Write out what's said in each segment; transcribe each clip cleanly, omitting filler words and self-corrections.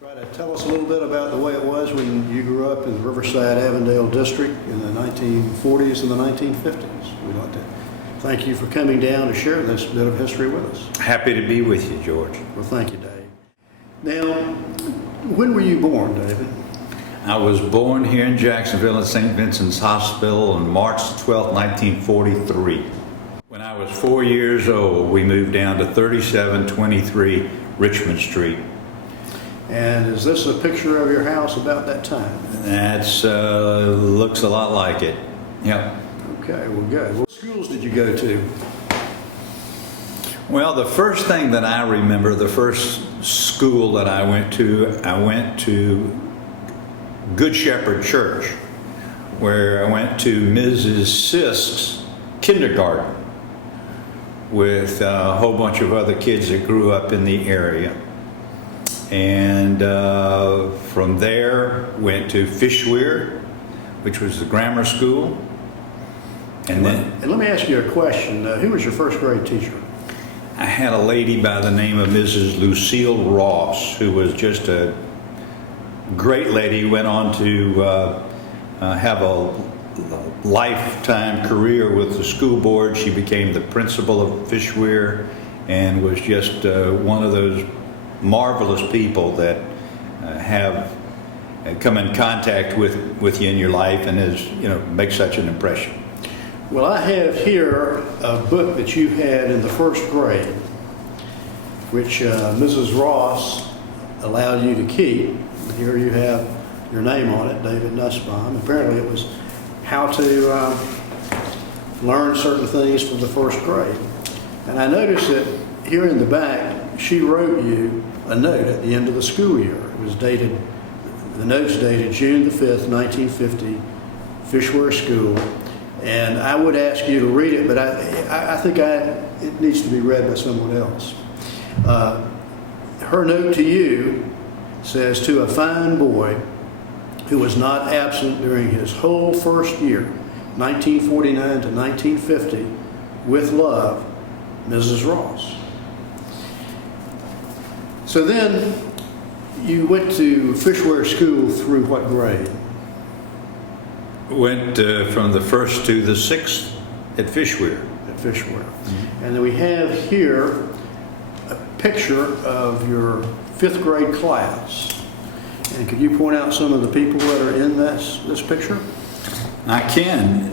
Try to tell us a little bit about the way it was when you grew up in the Riverside Avondale district in the 1940s and the 1950s. We'd like to thank you for coming down to share this bit of history with us. Happy to be with you, George. Well, thank you, Dave. Now, when were you born, David? I was born here in Jacksonville at St. Vincent's Hospital on March 12, 1943. When I was 4 years old, we moved down to 3723 Richmond Street. And is this a picture of your house about that time? That's looks a lot like it. Yep. Okay, well, good. What schools did you go to? Well, the first thing that I remember, the first school that I went to Good Shepherd Church, where I went to Mrs. Sisk's kindergarten with a whole bunch of other kids that grew up in the area. And from there went to Fishweir, which was the grammar school. And let me ask you a question. Who was your first grade teacher? I had a lady by the name of Mrs. Lucille Ross, who was just a great lady, went on to have a lifetime career with the school board. She became the principal of Fishweir and was just one of those marvelous people that have come in contact with you in your life and make such an impression. Well, I have here a book that you had in the first grade, which Mrs. Ross allowed you to keep. Here you have your name on it, David Nussbaum. Apparently it was how to learn certain things from the first grade. And I noticed that here in the back, she wrote you a note at the end of the school year. It was dated, the note's dated June the 5th, 1950, Fishweir School. And I would ask you to read it, but I think it needs to be read by someone else. Her note to you says, "To a fine boy who was not absent during his whole first year, 1949 to 1950, with love, Mrs. Ross." So then you went to Fishweir School through what grade? Went from the first to the sixth at Fishweir. At Fishweir. Mm-hmm. And then we have here a picture of your fifth grade class. And could you point out some of the people that are in this picture? I can.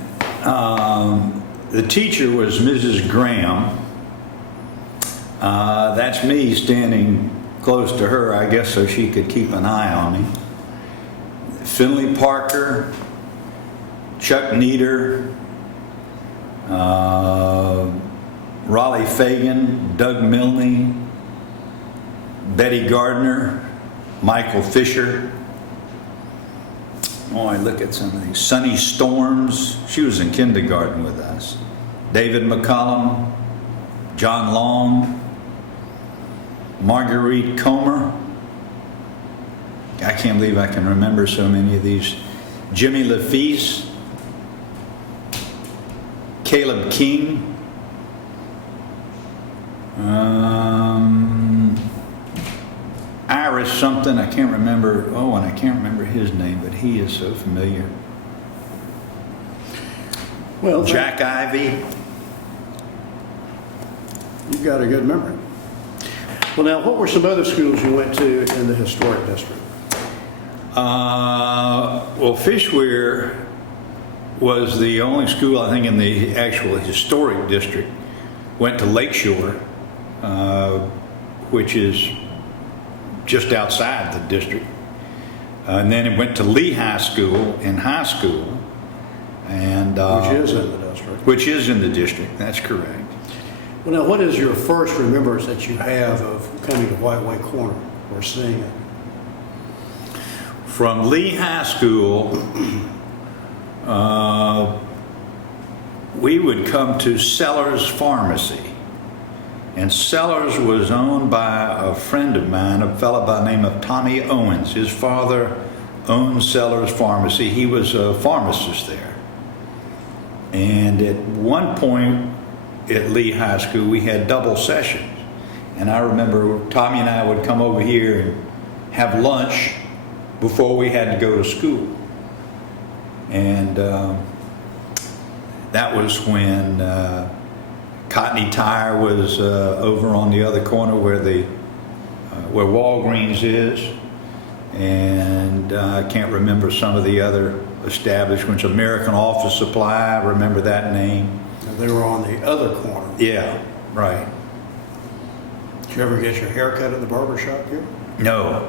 The teacher was Mrs. Graham. That's me standing close to her, I guess, so she could keep an eye on me. Finley Parker, Chuck Nieder, Raleigh Fagan, Doug Milne, Betty Gardner, Michael Fisher. Oh, I look at some of these. Sunny Storms, she was in kindergarten with us. David McCollum, John Long, Marguerite Comer. I can't believe I can remember so many of these. Jimmy Lafise, Caleb King, Iris something, I can't remember. Oh, and I can't remember his name, but he is so familiar. Well, Jack Ivey. You've got a good memory. Well, now, what were some other schools you went to in the historic district? Well, Fishweir was the only school, I think, in the actual historic district. Went to Lakeshore, which is just outside the district. And then it went to Lee High School in high school. And which is in the district. Which is in the district, that's correct. Well, now, what is your first remembrance that you have of coming to White Corner or seeing it? From Lee High School, we would come to Sellers Pharmacy. And Sellers was owned by a friend of mine, a fellow by the name of Tommy Owens. His father owned Sellers Pharmacy. He was a pharmacist there. And at one point at Lee High School, we had double sessions. And I remember Tommy and I would come over here and have lunch before we had to go to school. And that was when Cottony Tire was over on the other corner where where Walgreens is, and I can't remember some of the other establishments. American Office Supply, I remember that name. They were on the other corner. Yeah, right. Did you ever get your hair cut at the barber shop here? No,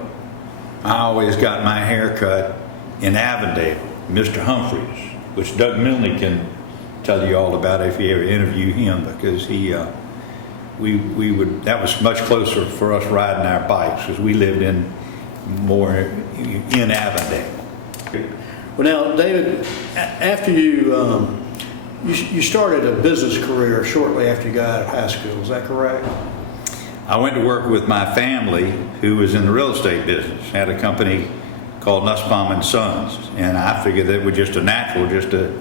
I always got my hair cut in Avondale, Mr. Humphreys, which Doug Milne can tell you all about if you ever interview him, because that was much closer for us riding our bikes, because we lived in Avondale. Well, now, David, after you started a business career shortly after you got out of high school, is that correct? I went to work with my family, who was in the real estate business, had a company called Nussbaum and Sons, and I figured that it was just a natural just to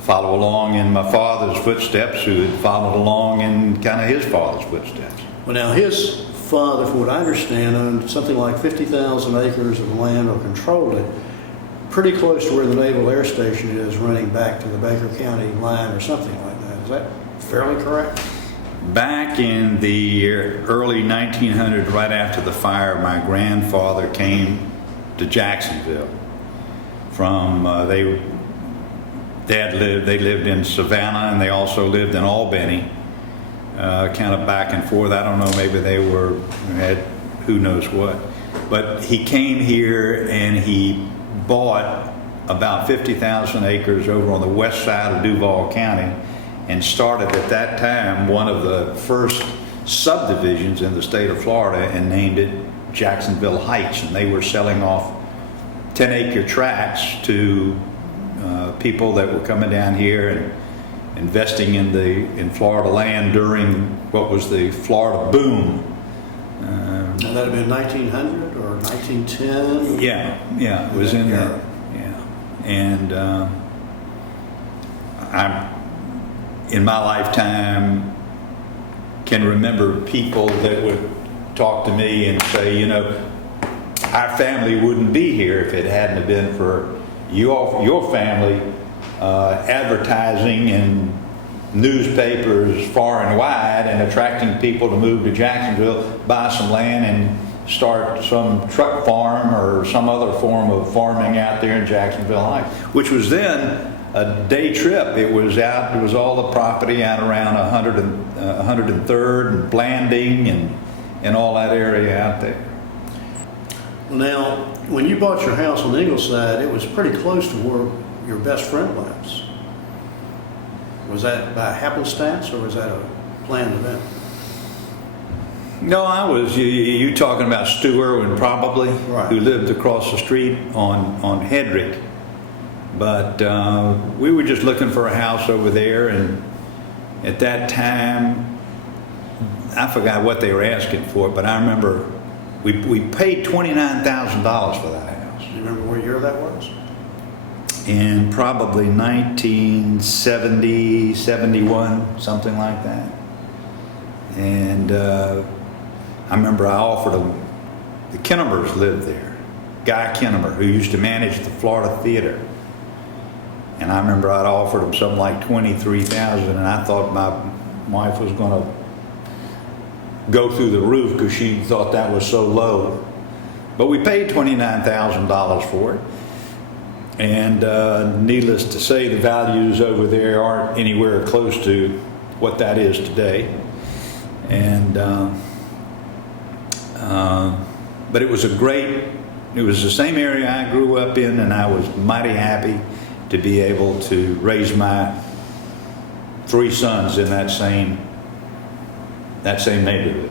follow along in my father's footsteps, who had followed along in kind of his father's footsteps. Well, now, his father, from what I understand, owned something like 50,000 acres of land, or controlled it, pretty close to where the Naval Air Station is, running back to the Baker County line or something like that. Is that fairly correct? Back in the early 1900s, right after the fire, my grandfather came to Jacksonville from, they lived in Savannah, and they also lived in Albany, kind of back and forth. I don't know, maybe they had who knows what. But he came here and he bought about 50,000 acres over on the west side of Duval County, and started at that time one of the first subdivisions in the state of Florida, and named it Jacksonville Heights. And they were selling off 10-acre tracts to people that were coming down here and investing in Florida land during what was the Florida boom. Now, that had been 1900 or 1910? Yeah, it was in there. Yeah, and in my lifetime, can remember people that would talk to me and say, our family wouldn't be here if it hadn't have been for your family advertising in newspapers far and wide and attracting people to move to Jacksonville, buy some land, and start some truck farm or some other form of farming out there in Jacksonville Heights, which was then a day trip. It was all the property out around 103rd and Blanding and all that area out there. Now, when you bought your house on Ingleside, it was pretty close to where your best friend lives. Was that by happenstance, or was that a planned event? No, you talking about Stu Irwin, probably, right, who lived across the street on Hedrick. But we were just looking for a house over there, and at that time, I forgot what they were asking for, but I remember we paid $29,000 for that house. Do you remember what year that was? In probably 1970, 71, something like that. And I remember I offered them, the Kinnemers lived there, Guy Kinnemer, who used to manage the Florida Theater. And I remember I'd offered him something like $23,000, and I thought my wife was going to go through the roof because she thought that was so low. But we paid $29,000 for it. And needless to say, the values over there aren't anywhere close to what that is today. And but it was the same area I grew up in, and I was mighty happy to be able to raise my 3 sons in that same neighborhood.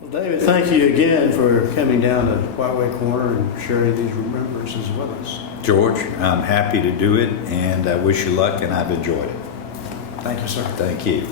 Well, David, thank you again for coming down to Whiteway Corner and sharing these remembrances with us. George, I'm happy to do it, and I wish you luck, and I've enjoyed it. Thank you, sir. Thank you.